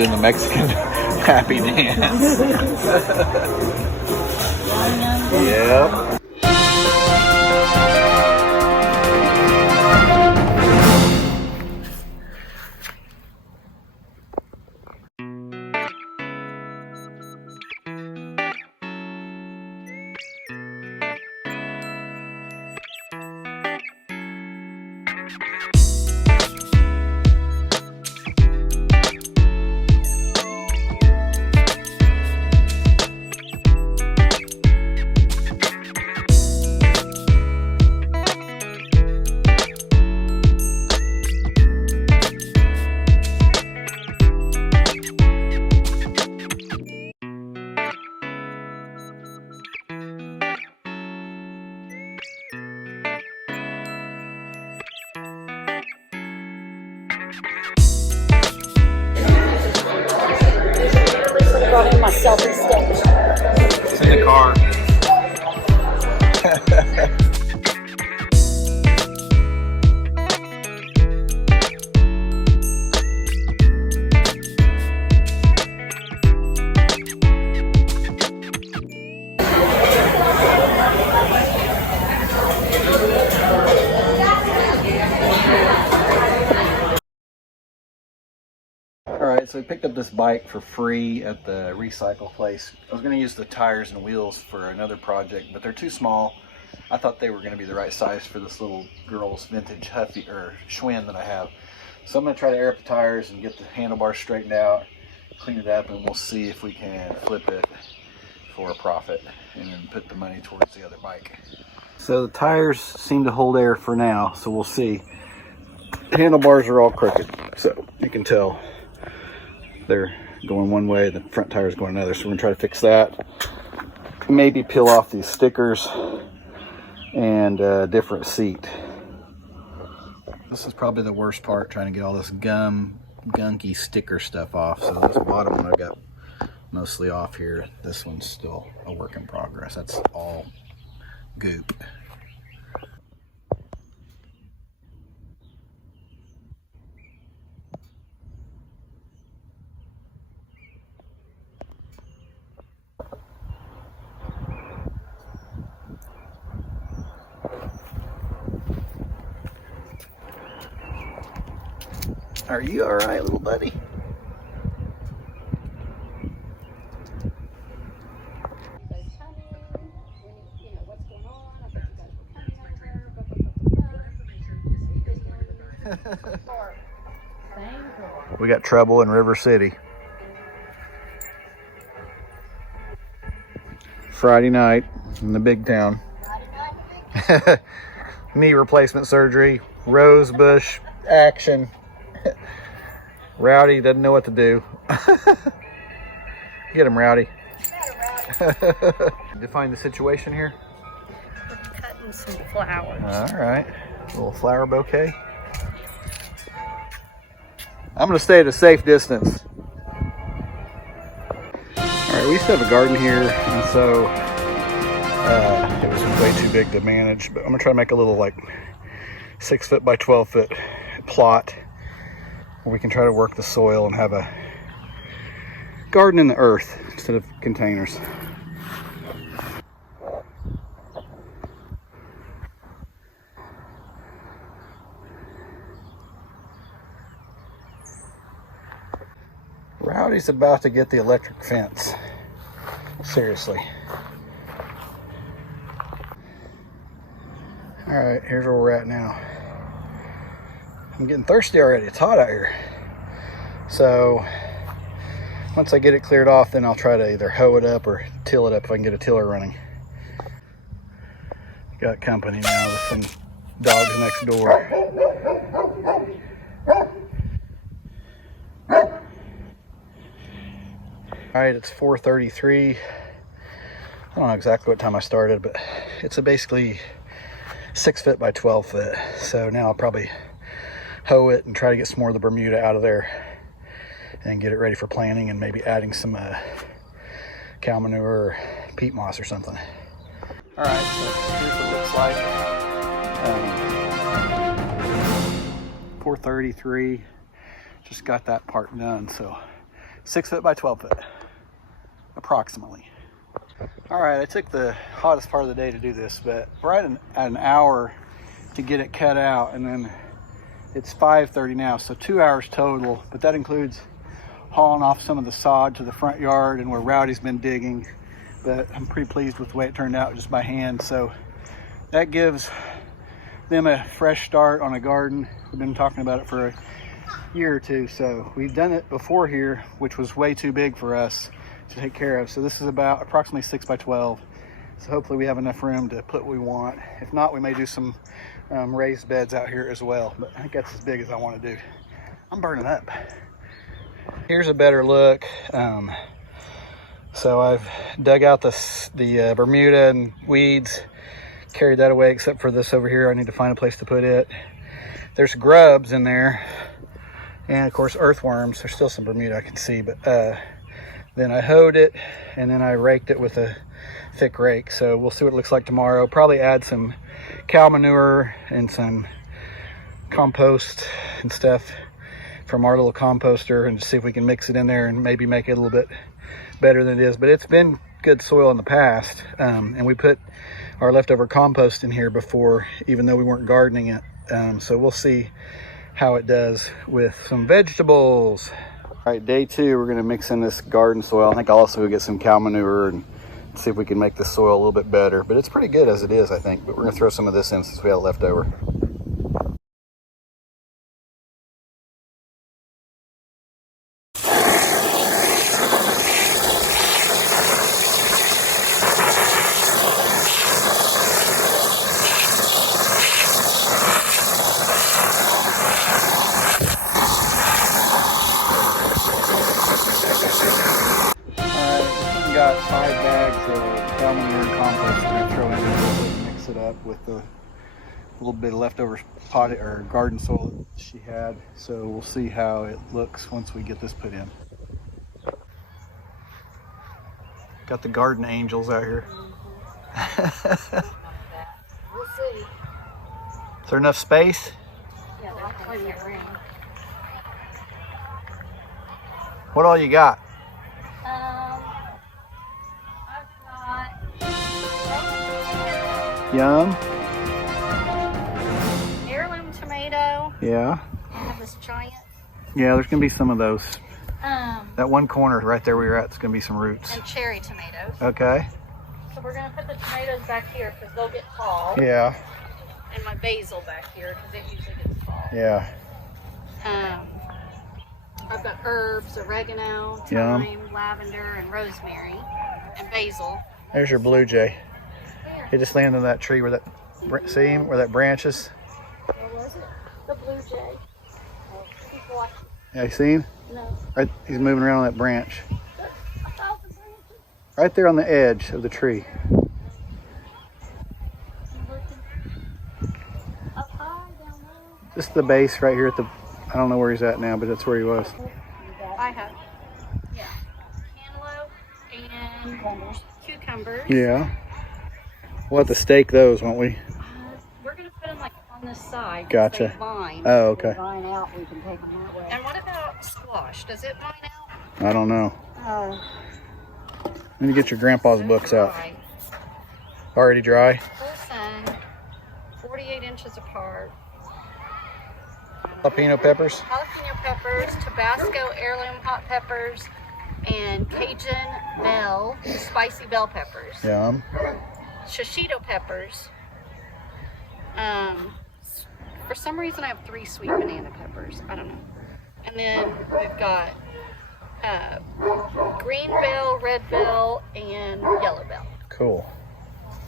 doing the Mexican happy dance. Yep. My selfie stick. It's in the car. Alright, so we picked up this bike for free at the recycle place. I was going to use the tires and wheels for another project, but they're too small. I thought they were going to be the right size for this little girl's vintage Huffy or Schwinn that I have. So I'm going to try to air up the tires and get the handlebars straightened out, clean it up, and we'll see if we can flip it for a profit and then put the money towards the other bike. So the tires seem to hold air for now, so we'll see. The handlebars are all crooked, so you can tell they're going one way, the front tire is going another. So we're gonna try to fix that. Maybe peel off these stickers and a different seat. This is probably the worst part, trying to get all this gunky sticker stuff off. So this bottom one I've got mostly off here. This one's still a work in progress. That's all goop. Are you all right, little buddy? We got trouble in River City. Friday night in the big town. Knee replacement surgery, rose bush action. Rowdy doesn't know what to do. Get him, Rowdy. Define the situation here. We're cutting some flowers. All right, a little flower bouquet. I'm gonna stay at a safe distance. All right, we used to have a garden here, and so it was way too big to manage. But I'm gonna try to make a little like 6 foot by 12 foot plot where we can try to work the soil and have a garden in the earth instead of containers. Rowdy's about to get the electric fence. Seriously. All right, here's where we're at now. I'm getting thirsty already. It's hot out here. So once I get it cleared off, then I'll try to either hoe it up or till it up if I can get a tiller running. Got company now with some dogs next door. All right, it's 4:33. I don't know exactly what time I started, but it's a basically 6 foot by 12 foot. So now I'll probably hoe it and try to get some more of the Bermuda out of there and get it ready for planting and maybe adding some cow manure or peat moss or something. All right, so here's what it looks like. 4:33, just got that part done. So 6 foot by 12 foot, approximately. All right, I took the hottest part of the day to do this, but we're at an hour to get it cut out, and then it's 5:30 now, so 2 hours total, but that includes hauling off some of the sod to the front yard and where Rowdy's been digging. But I'm pretty pleased with the way it turned out just by hand. So that gives them a fresh start on a garden. We've been talking about it for a year or two. So we've done it before here, which was way too big for us to take care of. So this is about approximately 6 by 12. So hopefully we have enough room to put what we want. If not, we may do some raised beds out here as well. But I think that's as big as I want to do. I'm burning up. Here's a better look. So I've dug out the Bermuda and weeds, carried that away except for this over here. I need to find a place to put it. There's grubs in there, and of course earthworms. There's still some Bermuda I can see, but then I hoed it, and then I raked it with a thick rake. So we'll see what it looks like tomorrow. Probably add some cow manure and some compost and stuff from our little composter, and just see if we can mix it in there and maybe make it a little bit better than it is. But it's been good soil in the past, and we put our leftover compost in here before, even though we weren't gardening it. So we'll see how it does with some vegetables. All right, day 2, we're gonna mix in this garden soil. I think also we'll get some cow manure and see if we can make the soil a little bit better. But it's pretty good as it is, I think. But we're gonna throw some of this in since we have it left over. Got 5 bags of cow manure and compost. We're gonna throw in and mix it up with a little bit of leftover pot or garden soil that she had. So we'll see how it looks once we get this put in. Got the garden angels out here. We'll see. Is there enough space? Yeah, there's plenty of room. What all you got? Yum. Heirloom tomato. Yeah. I have this giant. Yeah, there's gonna be some of those. Um, That one corner right there where you're at is gonna be some roots. and cherry tomatoes. Okay. So we're gonna put the tomatoes back here because they'll get tall. Yeah. And my basil back here because it usually gets tall. Yeah. I've got herbs, oregano, Yum. thyme, lavender, and rosemary, and basil. There's your blue jay. It just landed on that tree where that, see him, where that branch is? What was it? The blue jay. Oh, he's watching. Yeah, you see him? No. Right, he's moving around on that branch. I found the branches. Right there on the edge of the tree. Up high, down low. Just the base right here at the, I don't know where he's at now, but that's where he was. I have, yeah, cantaloupe and cucumbers. Yeah. We'll have to stake those, won't we? We're gonna put them like on this side. 'Cause Gotcha. they vine. Oh, okay. Vine out, we can take them that way. And what about squash? Does it vine out? I don't know. Let me get your grandpa's books out. Dry. Already dry? Full sun, 48 inches apart. Jalapeno peppers? Jalapeno peppers, Tabasco heirloom hot peppers, and Cajun bell, spicy bell peppers. Yum. Shishito peppers. For some reason I have 3 sweet banana peppers. I don't know. And then we've got green bell, red bell, and yellow bell. Cool.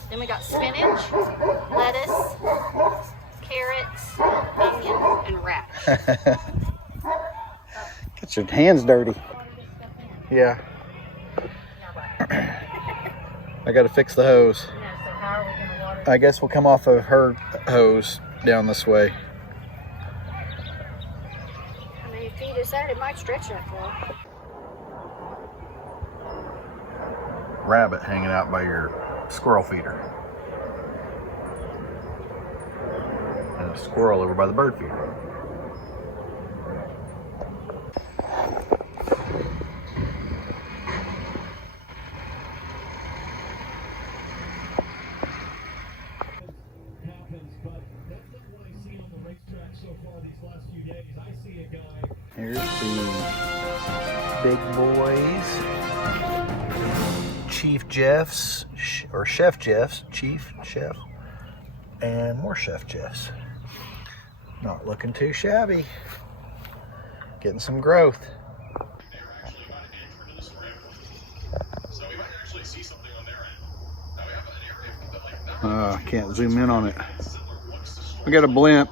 Then we got spinach, lettuce, carrots, onions, and radish. Get your hands dirty. Yeah. I gotta fix the hose. I guess we'll come off of her hose down this way. How many feet is that? It might stretch that far. Rabbit hanging out by your squirrel feeder. And a squirrel over by the bird feeder. boys. Chief Jeff's, or Chef Jeff's, Chief Chef, and more Chef Jeff's. Not looking too shabby. Getting some growth. I can't zoom in on it. We got a blimp.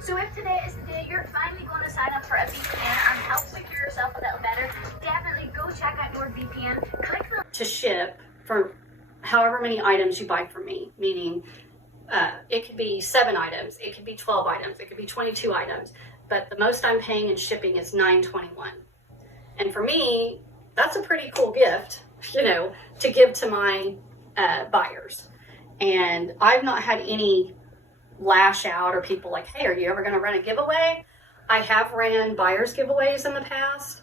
So if today is the day you're finally going to sign up for a VPN and help secure yourself a little better, definitely go check out NordVPN. Click the to ship for however many items you buy from me, meaning it could be 7 items, it could be 12 items, it could be 22 items, but the most I'm paying in shipping is $9.21. And for me, that's a pretty cool gift, you know, to give to my buyers. And I've not had any lash out or people like, hey, are you ever going to run a giveaway? I have ran buyers giveaways in the past.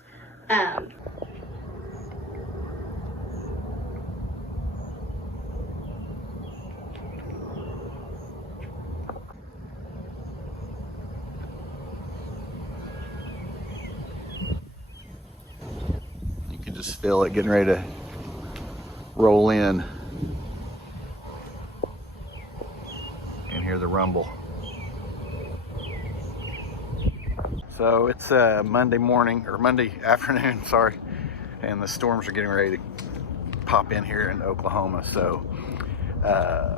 You can just feel it getting ready to roll in. Hear the rumble. So it's Monday morning or Monday afternoon, sorry, and the storms are getting ready to pop in here in Oklahoma. So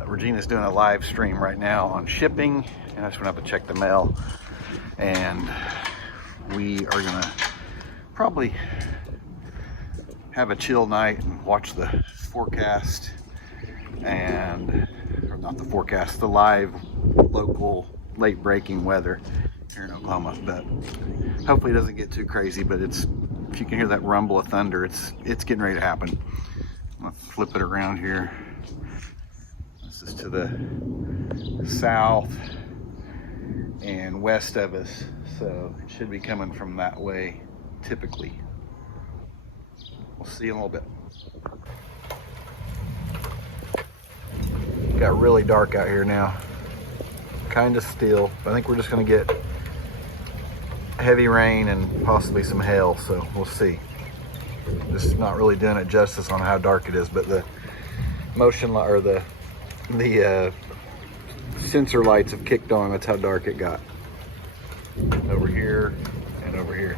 Regina's doing a live stream right now on shipping, and I just went up to check the mail, and we are gonna probably have a chill night and watch the forecast, and or not the forecast, the live local late breaking weather here in Oklahoma. But hopefully it doesn't get too crazy, but it's, if you can hear that rumble of thunder, it's getting ready to happen. I'll flip it around here. This is to the south and west of us, so it should be coming from that way typically. We'll see you in a little bit. Got really dark out here now. Kind of still. I think we're just going to get heavy rain and possibly some hail, so we'll see. This is not really doing it justice on how dark it is, but the motion light or the sensor lights have kicked on. That's how dark it got. Over here and over here.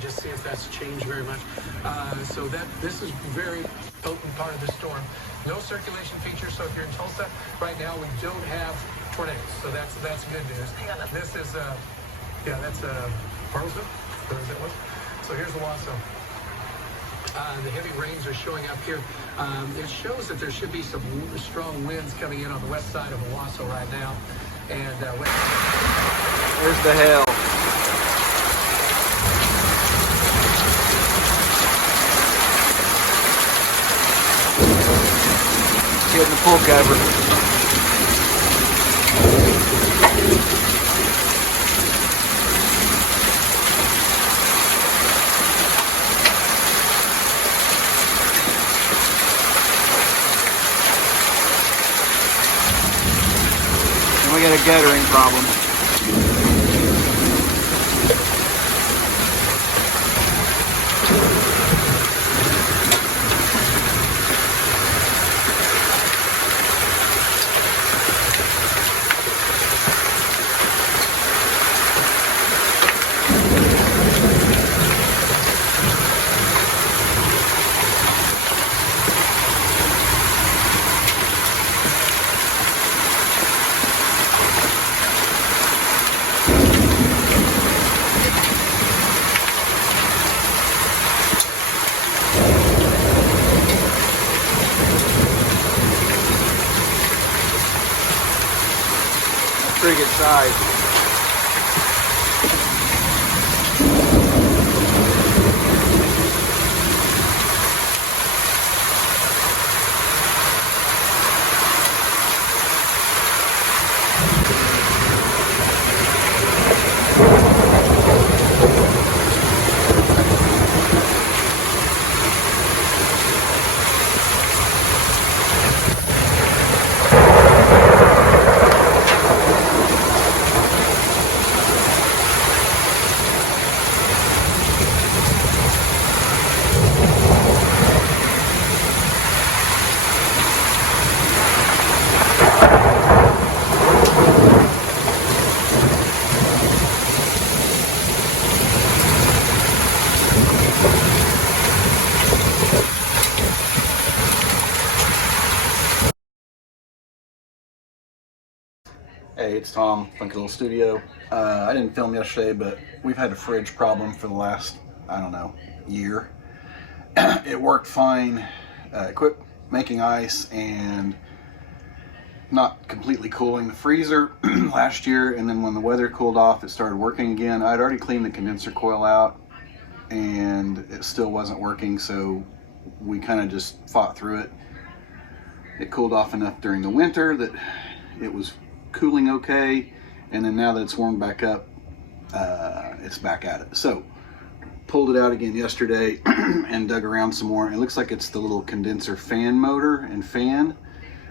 Just see if that's changed very much. So this is very potent part of the storm. No circulation feature, so if you're in Tulsa right now, we don't have tornadoes, so that's good news. This is that's Carlsbad, or is that what? So here's Owasso. The heavy rains are showing up here. It shows that there should be some strong winds coming in on the west side of Owasso right now. And there's the hail. Getting the full cover. And we got a guttering problem. good size. Hey, it's Tom, Funky Little Studio. I didn't film yesterday, but we've had a fridge problem for the last, I don't know, year. It worked fine. It quit making ice and not completely cooling the freezer last year, and then when the weather cooled off, it started working again. I'd already cleaned the condenser coil out, and it still wasn't working, so we kind of just fought through it. It cooled off enough during the winter that it was cooling okay, and then now that it's warmed back up, it's back at it. So pulled it out again yesterday and dug around some more. It looks like it's the little condenser fan motor and fan.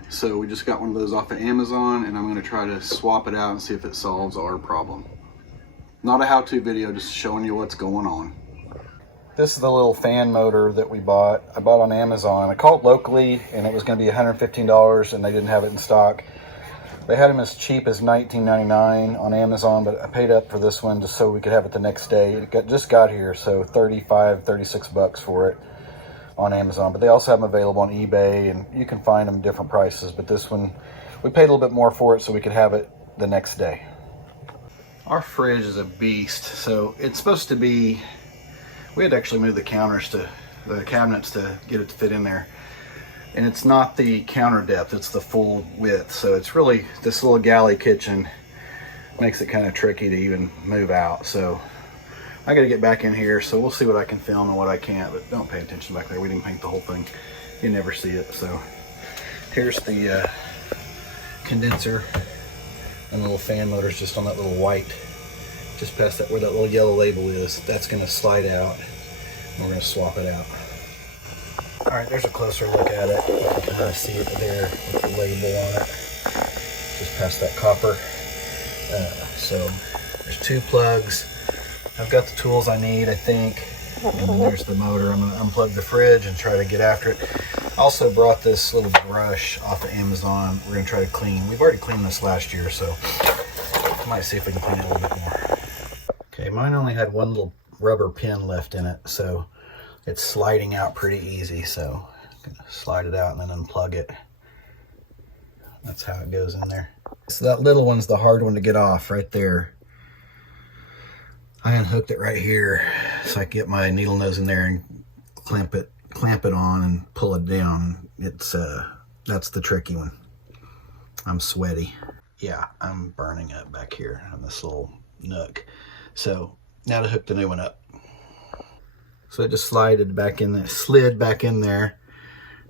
So we just got one of those off of Amazon, and I'm going to try to swap it out and see if it solves our problem. Not a how-to video, just showing you what's going on. This is the little fan motor that we bought. I bought on Amazon. I called locally, and it was going to be $115, and they didn't have it in stock. They had them as cheap as $19.99 on Amazon, but I paid up for this one just so we could have it the next day. It just got here, so $36 for it on Amazon. But they also have them available on eBay, and you can find them different prices. But this one, we paid a little bit more for it so we could have it the next day. Our fridge is a beast, so it's supposed to be, we had to actually move the cabinets to get it to fit in there. And it's not the counter depth, it's the full width. So it's really, this little galley kitchen makes it kind of tricky to even move out. So I got to get back in here, so we'll see what I can film and what I can't, but don't pay attention back there. We didn't paint the whole thing. You never see it. So here's the condenser, and the little fan motor's just on that little white, just past that where that little yellow label is. That's going to slide out, and we're going to swap it out. All right, there's a closer look at it. You can kind of see it there with the label on it, just past that copper. So there's two plugs. I've got the tools I need, I think. And then there's the motor. I'm gonna unplug the fridge and try to get after it. I also brought this little brush off of Amazon. We're gonna try to clean. We've already cleaned this last year, so I might see if we can clean it a little bit more. Okay, mine only had one little rubber pin left in it, so it's sliding out pretty easy, so I'm gonna slide it out and then unplug it. That's how it goes in there. So that little one's the hard one to get off right there. I unhooked it right here so I can get my needle nose in there and clamp it on and pull it down. It's that's the tricky one. I'm sweaty. Yeah, I'm burning up back here on this little nook. So now to hook the new one up. So it just slid back in there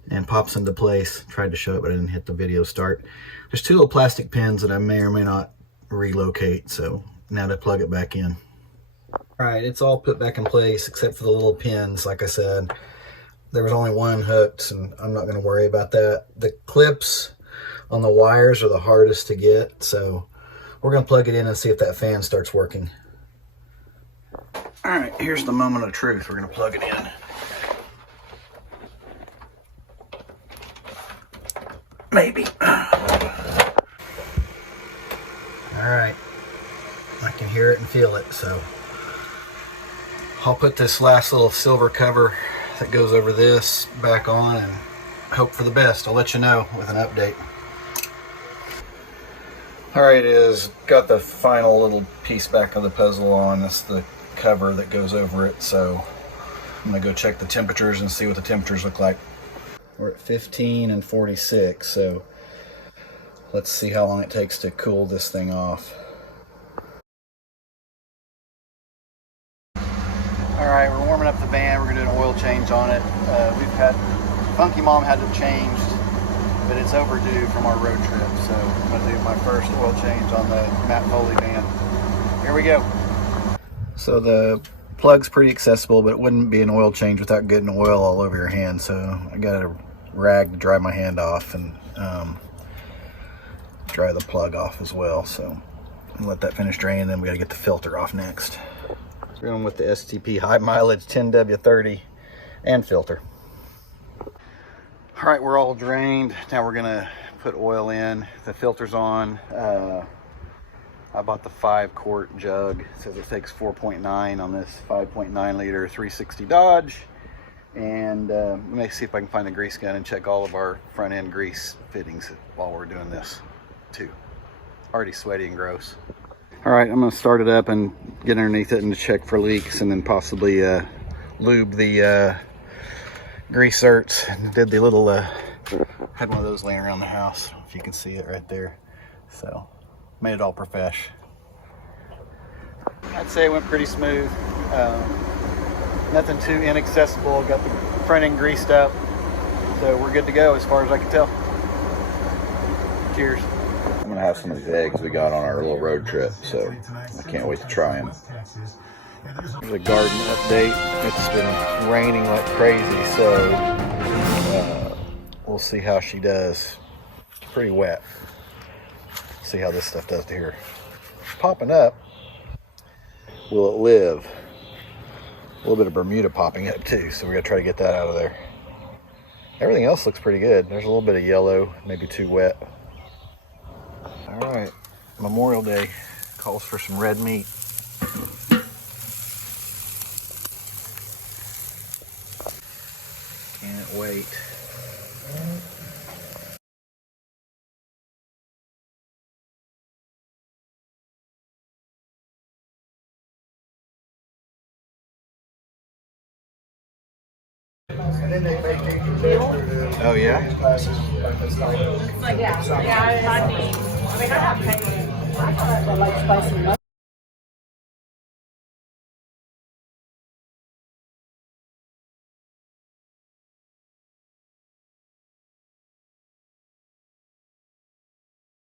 and pops into place. Tried to show it, but I didn't hit the video start. There's two little plastic pins that I may or may not relocate. So now to plug it back in. All right, it's all put back in place except for the little pins. Like I said, there was only one hooked, and I'm not going to worry about that. The clips on the wires are the hardest to get, so we're going to plug it in and see if that fan starts working. All right, here's the moment of truth. We're going to plug it in. Maybe. All right, I can hear it and feel it, so I'll put this last little silver cover that goes over this back on and hope for the best. I'll let you know with an update. All right, got the final little piece back of the puzzle on. That's the cover that goes over it. So I'm gonna go check the temperatures and see what the temperatures look like. We're at 15 and 46, so let's see how long it takes to cool this thing off. Alright, we're warming up the van. We're going to do an oil change on it. We've had, Funky Mom had it changed, but it's overdue from our road trip. So I'm going to do my first oil change on the Matt Foley van. Here we go. So the plug's pretty accessible, but it wouldn't be an oil change without getting oil all over your hand. So I got a rag to dry my hand off and dry the plug off as well. So let that finish draining, and then we got to get the filter off next. We're going with the STP high mileage 10W30 and filter. All right, we're all drained. Now we're gonna put oil in. The filter's on. I bought the 5-quart jug. It says it takes 4.9 on this 5.9 liter 360 Dodge. And let me see if I can find the grease gun and check all of our front end grease fittings while we're doing this too. Already sweaty and gross. All right, I'm gonna start it up and get underneath it and check for leaks, and then possibly lube the grease zerts. Did the little, had one of those laying around the house, if you can see it right there. So, made it all profesh. I'd say it went pretty smooth. Nothing too inaccessible. Got the front end greased up. So we're good to go as far as I can tell. Cheers. I'm gonna have some of these eggs we got on our little road trip, so I can't wait to try them. Here's a garden update. It's been raining like crazy, so we'll see how she does. It's pretty wet. See how this stuff does to her. It's popping up. Will it live? A little bit of Bermuda popping up too, so we're gonna try to get that out of there. Everything else looks pretty good. There's a little bit of yellow, maybe too wet. All right, Memorial Day calls for some red meat. Can't wait. Oh yeah? Yeah, I like spicy nuts.